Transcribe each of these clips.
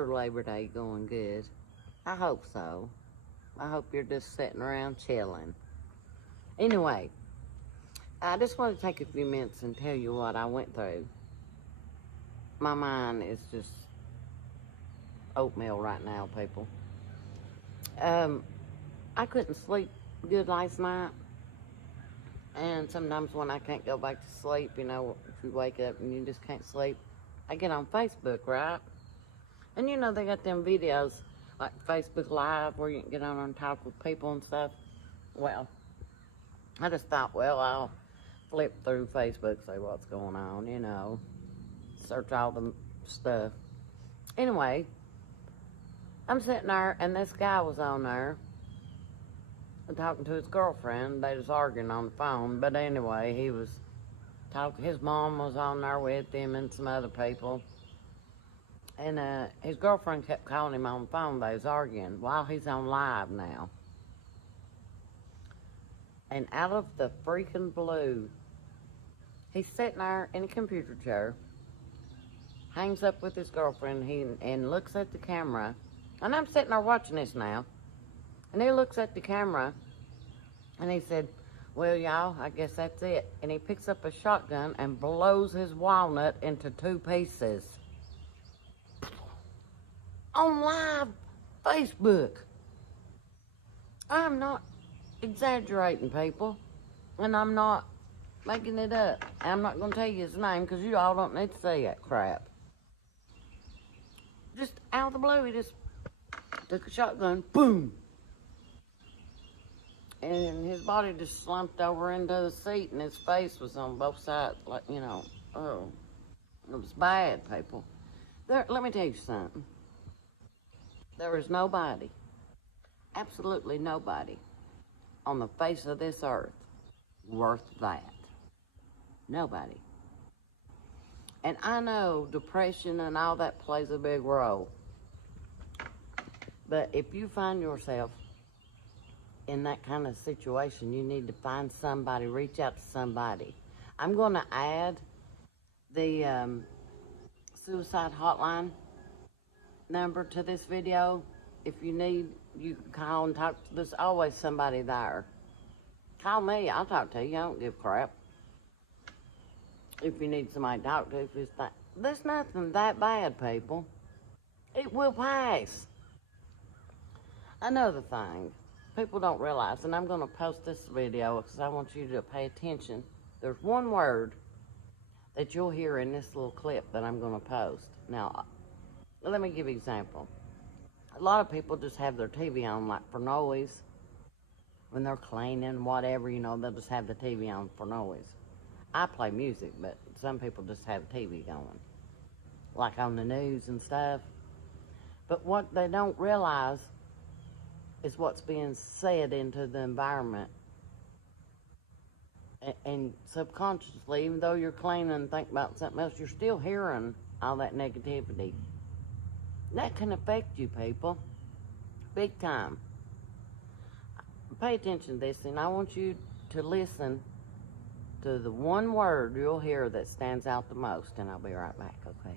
your Labor Day going good? I hope so. I hope you're just sitting around chilling. Anyway, I just want to take a few minutes and tell you what I went through. My mind is just oatmeal right now, people. I couldn't sleep good last night. And sometimes when I can't go back to sleep, you know, if you wake up and you just can't sleep, I get on Facebook, right? And you know, they got them videos like Facebook Live where you can get on and talk with people and stuff. Well, I just thought, well, I'll flip through Facebook, see what's going on, you know, search all the stuff. Anyway, I'm sitting there, and this guy was on there talking to his girlfriend. They was arguing on the phone, but anyway, he was talking. His mom was on there with him and some other people. And his girlfriend kept calling him on the phone. They was arguing while he's on live now. And out of the freaking blue, he's sitting there in a computer chair, hangs up with his girlfriend, and looks at the camera. And I'm sitting there watching this now. And he looks at the camera, and he said, well, y'all, I guess that's it. And he picks up a shotgun and blows his walnut into 2 pieces. On live Facebook. I'm not exaggerating, people. And I'm not making it up. I'm not going to tell you his name because you all don't need to see that crap. Just out of the blue, he just took a shotgun, boom. And his body just slumped over into the seat, and his face was on both sides, like, you know, oh, it was bad, people. Let me tell you something. There is nobody, absolutely nobody, on the face of this earth worth that. Nobody. And I know depression and all that plays a big role. But if you find yourself in that kind of situation, you need to find somebody, reach out to somebody. I'm going to add the suicide hotline number to this video. If you need, you can call and talk. There's always somebody there. Call me, I'll talk to you. I don't give a crap. If you need somebody to talk to, if it's that, there's nothing that bad, people. It will pass. Another thing people don't realize, and I'm going to post this video because I want you to pay attention. There's one word that you'll hear in this little clip that I'm going to post. Now, let me give you an example. A lot of people just have their TV on, like, for noise. When they're cleaning, whatever, you know, they'll just have the TV on for noise. I play music, but some people just have TV going, like on the news and stuff. But what they don't realize is what's being said into the environment. And subconsciously, even though you're cleaning and think about something else, you're still hearing all that negativity. That can affect you, people, big time. Pay attention to this, and I want you to listen to the one word you'll hear that stands out the most, and I'll be right back, okay?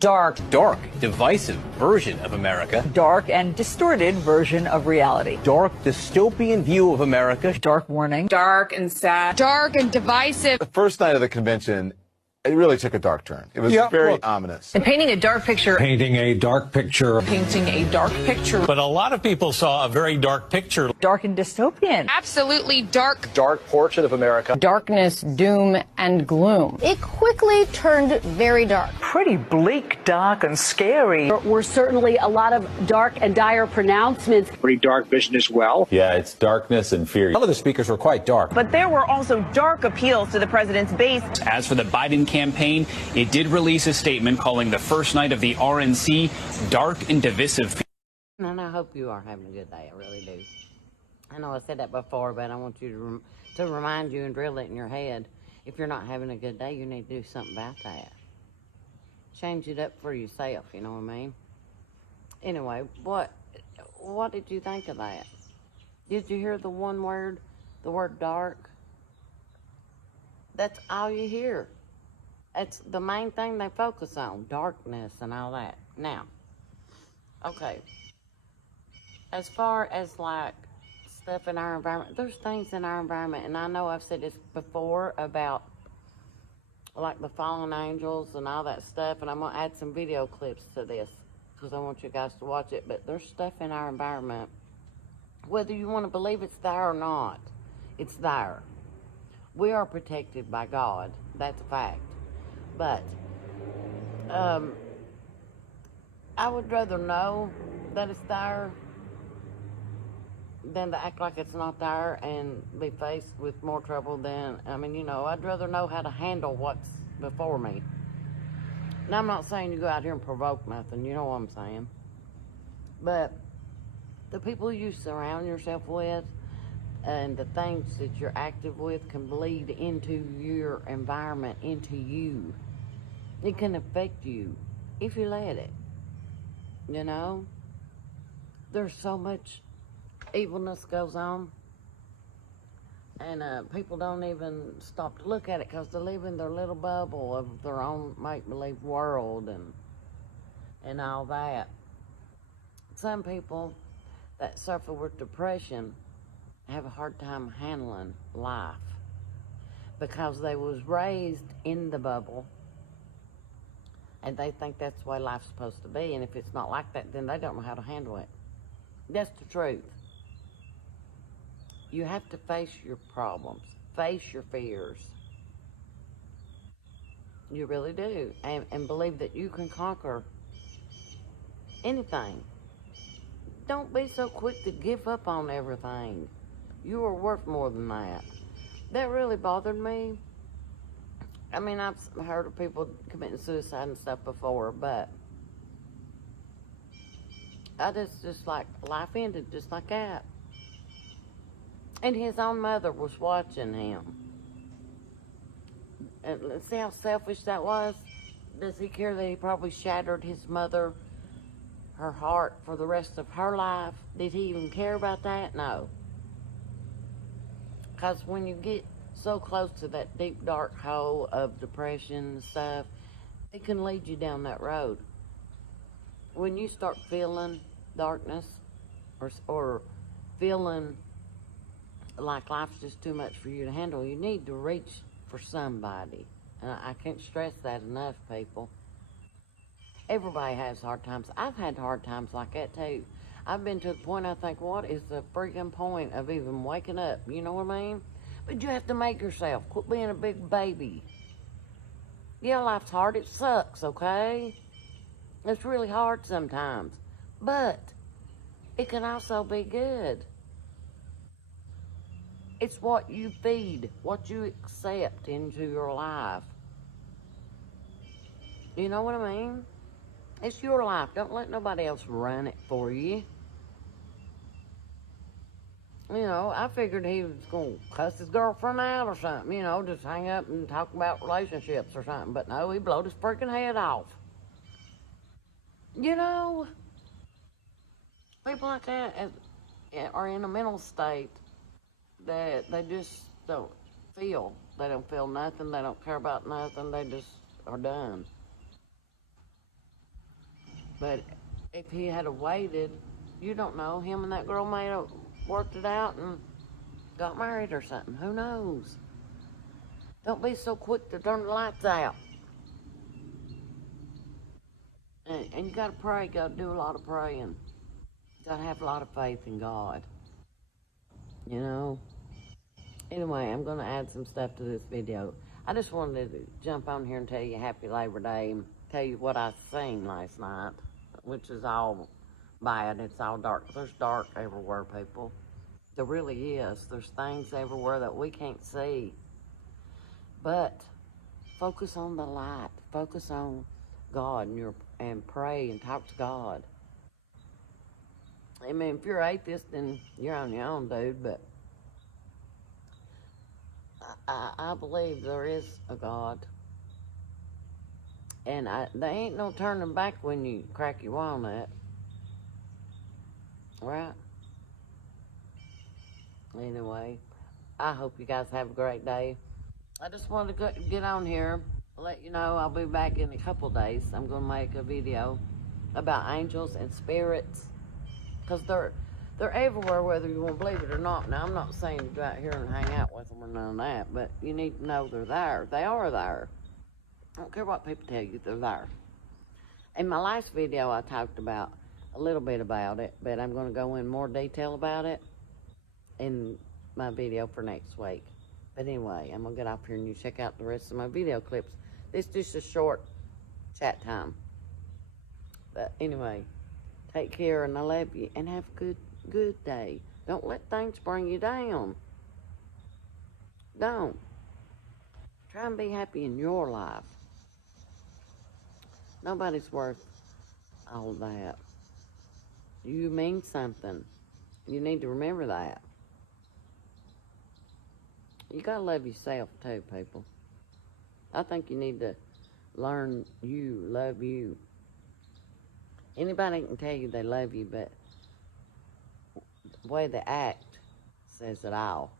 Dark, divisive version of America. Dark and distorted version of reality. Dark, dystopian view of America. Dark warning. Dark and sad. Dark and divisive. The first night of the convention, it really took a dark turn. It was very ominous. And painting a dark picture. Painting a dark picture. Painting a dark picture. But a lot of people saw a very dark picture. Dark and dystopian. Absolutely dark. Dark portrait of America. Darkness, doom, and gloom. It quickly turned very dark. Pretty bleak, dark, and scary. There were certainly a lot of dark and dire pronouncements. Pretty dark vision as well. Yeah, it's darkness and fear. Some of the speakers were quite dark. But there were also dark appeals to the president's base. As for the Biden campaign, it did release a statement calling the first night of the RNC dark and divisive. And I hope you are having a good day. I really do. I know I said that before, but I want you to remind you and drill it in your head. If you're not having a good day, you need to do something about that. Change it up for yourself, you know what I mean? Anyway, what did you think of that? Did you hear the one word, the word dark? That's all you hear. That's the main thing they focus on, darkness and all that. Now, Okay. As far as like stuff in our environment, there's things in our environment, and I know I've said this before about like the fallen angels and all that stuff, and I'm gonna add some video clips to this because I want you guys to watch it. But there's stuff in our environment, whether you want to believe it's there or not, it's there. We are protected by God. That's a fact. But I would rather know that it's there than to act like it's not there and be faced with more trouble than, I mean, you know, I'd rather know how to handle what's before me. Now, I'm not saying you go out here and provoke nothing, you know what I'm saying. But the people you surround yourself with and the things that you're active with can bleed into your environment, into you. It can affect you if you let it, you know. There's so much evilness goes on, and people don't even stop to look at it because they live in their little bubble of their own make-believe world and all that. Some people that suffer with depression have a hard time handling life because they was raised in the bubble and they think that's the way life's supposed to be, and if it's not like that, then they don't know how to handle it. That's the truth. You have to face your problems, face your fears. You really do, and believe that you can conquer anything. Don't be so quick to give up on everything. You are worth more than that. That really bothered me. I mean, I've heard of people committing suicide and stuff before, but I just like, life ended just like that. And his own mother was watching him. And see how selfish that was? Does he care that he probably shattered his mother, her heart, for the rest of her life? Did he even care about that? No. Because when you get so close to that deep, dark hole of depression and stuff, it can lead you down that road. When you start feeling darkness or feeling like life's just too much for you to handle, you need to reach for somebody. And I can't stress that enough, people. Everybody has hard times. I've had hard times like that too. I've been to the point I think, what is the freaking point of even waking up? You know what I mean? But you have to make yourself. Quit being a big baby. Yeah, life's hard. It sucks, okay? It's really hard sometimes. But it can also be good. It's what you feed, what you accept into your life. You know what I mean? It's your life. Don't let nobody else run it for you. You know, I figured he was going to cuss his girlfriend out or something, you know, just hang up and talk about relationships or something. But no, he blowed his freaking head off. You know, people like that are in a mental state that they just don't feel. They don't feel nothing. They don't care about nothing. They just are done. But if he had waited, you don't know, him and that girl may have worked it out and got married or something. Who knows? Don't be so quick to turn the lights out. And you gotta pray, gotta do a lot of praying. Gotta have a lot of faith in God. You know? Anyway, I'm gonna add some stuff to this video. I just wanted to jump on here and tell you Happy Labor Day and tell you what I seen last night, which is all bad. It's all dark. There's dark everywhere, people. There really is. There's things everywhere that we can't see. But focus on the light. Focus on God and pray and talk to God. I mean, if you're atheist, then you're on your own, dude, but I believe there is a God. And there ain't no turning back when you crack your walnut. Right? Anyway, I hope you guys have a great day. I just wanted to get on here, let you know I'll be back in a couple days. I'm going to make a video about angels and spirits, because they're everywhere, whether you want to believe it or not. Now, I'm not saying to go out here and hang out with them or none of that, but you need to know they're there. They are there. I don't care what people tell you, they're there. In my last video, I talked about a little bit about it, but I'm going to go in more detail about it in my video for next week. But anyway, I'm going to get off here and you check out the rest of my video clips. This is just a short chat time. But anyway, take care, and I love you, and have a good day. Don't let things bring you down. Don't. Try and be happy in your life. Nobody's worth all that. You mean something. You need to remember that. You gotta love yourself too, people. I think you need to learn you, love you. Anybody can tell you they love you, but the way they act says it all.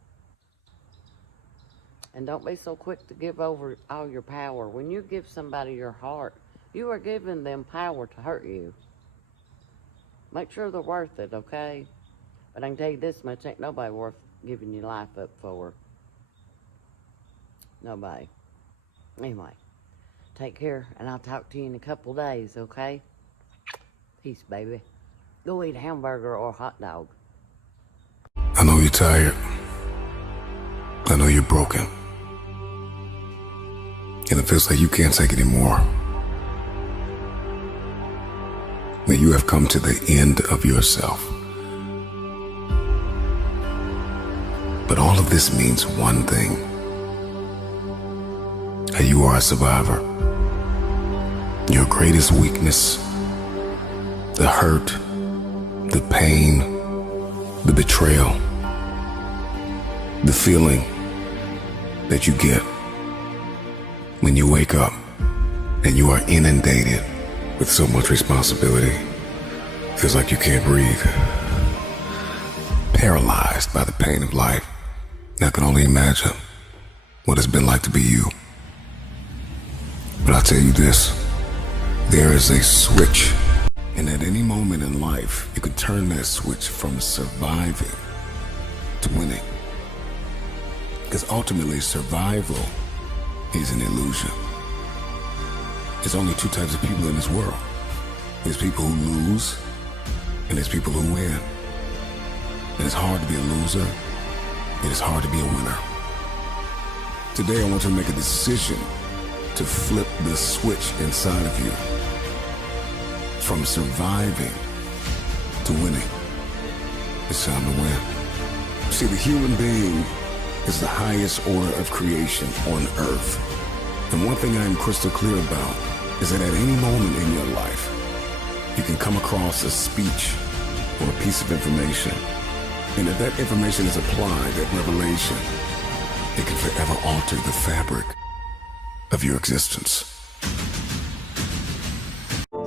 And don't be so quick to give over all your power. When you give somebody your heart, you are giving them power to hurt you. Make sure they're worth it, okay? But I can tell you this much, ain't nobody worth giving your life up for. Nobody. Anyway, take care, and I'll talk to you in a couple days, okay? Peace, baby. Go eat a hamburger or a hot dog. I know you're tired. I know you're broken. And it feels like you can't take it anymore. That you have come to the end of yourself. But all of this means one thing. That you are a survivor. Your greatest weakness, the hurt, the pain, the betrayal, the feeling that you get when you wake up and you are inundated with so much responsibility. Feels like you can't breathe. Paralyzed by the pain of life. I can only imagine what it's been like to be you. But I'll tell you this, there is a switch. And at any moment in life, you can turn that switch from surviving to winning. Because ultimately, survival is an illusion. There's only two types of people in this world. There's people who lose, and there's people who win. And it's hard to be a loser, and it's hard to be a winner. Today, I want you to make a decision to flip the switch inside of you. From surviving to winning. It's time to win. See, the human being is the highest order of creation on earth. And one thing I am crystal clear about is that at any moment in your life, you can come across a speech or a piece of information. And if that information is applied, that revelation, it can forever alter the fabric of your existence.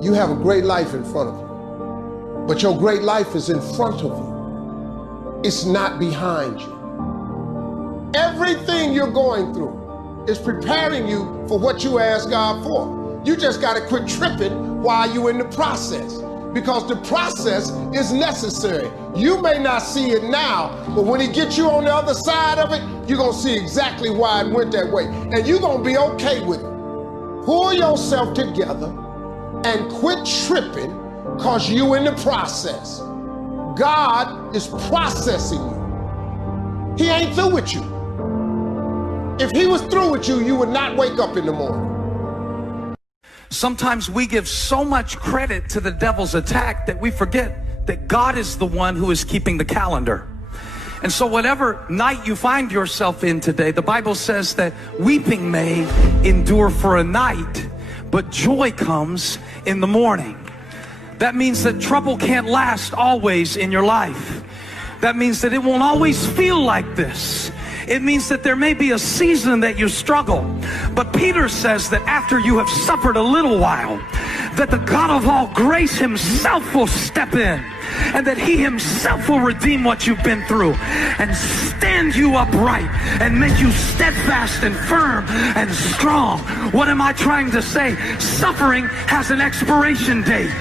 You have a great life in front of you, but your great life is in front of you. It's not behind you. Everything you're going through is preparing you for what you asked God for. You just got to quit tripping while you're in the process, because the process is necessary. You may not see it now, but when He gets you on the other side of it, you're going to see exactly why it went that way, and you're going to be okay with it. Pull yourself together and quit tripping, because you in the process. God is processing you. He ain't through with you. If He was through with you, you would not wake up in the morning. Sometimes we give so much credit to the devil's attack that we forget that God is the one who is keeping the calendar. And so whatever night you find yourself in today, the Bible says that weeping may endure for a night, but joy comes in the morning. That means that trouble can't last always in your life. That means that it won't always feel like this. It means that there may be a season that you struggle. But Peter says that after you have suffered a little while, that the God of all grace Himself will step in, and that He Himself will redeem what you've been through and stand you upright and make you steadfast and firm and strong. What am I trying to say? Suffering has an expiration date.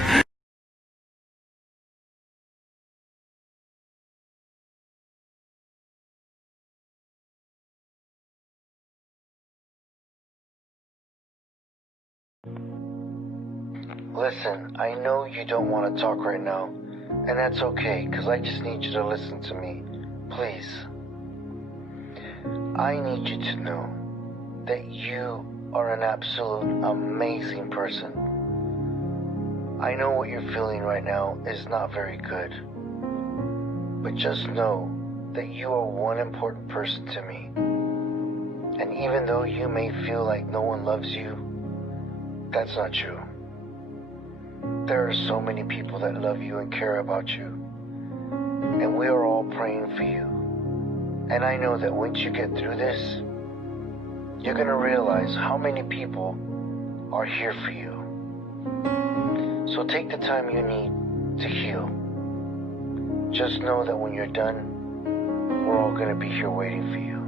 Listen, I know you don't want to talk right now, and that's okay, because I just need you to listen to me. Please. I need you to know that you are an absolute amazing person. I know what you're feeling right now is not very good, but just know that you are one important person to me. And even though you may feel like no one loves you, that's not true. There are so many people that love you and care about you, and we are all praying for you. And I know that once you get through this, you're going to realize how many people are here for you. So take the time you need to heal. Just know that when you're done, we're all going to be here waiting for you.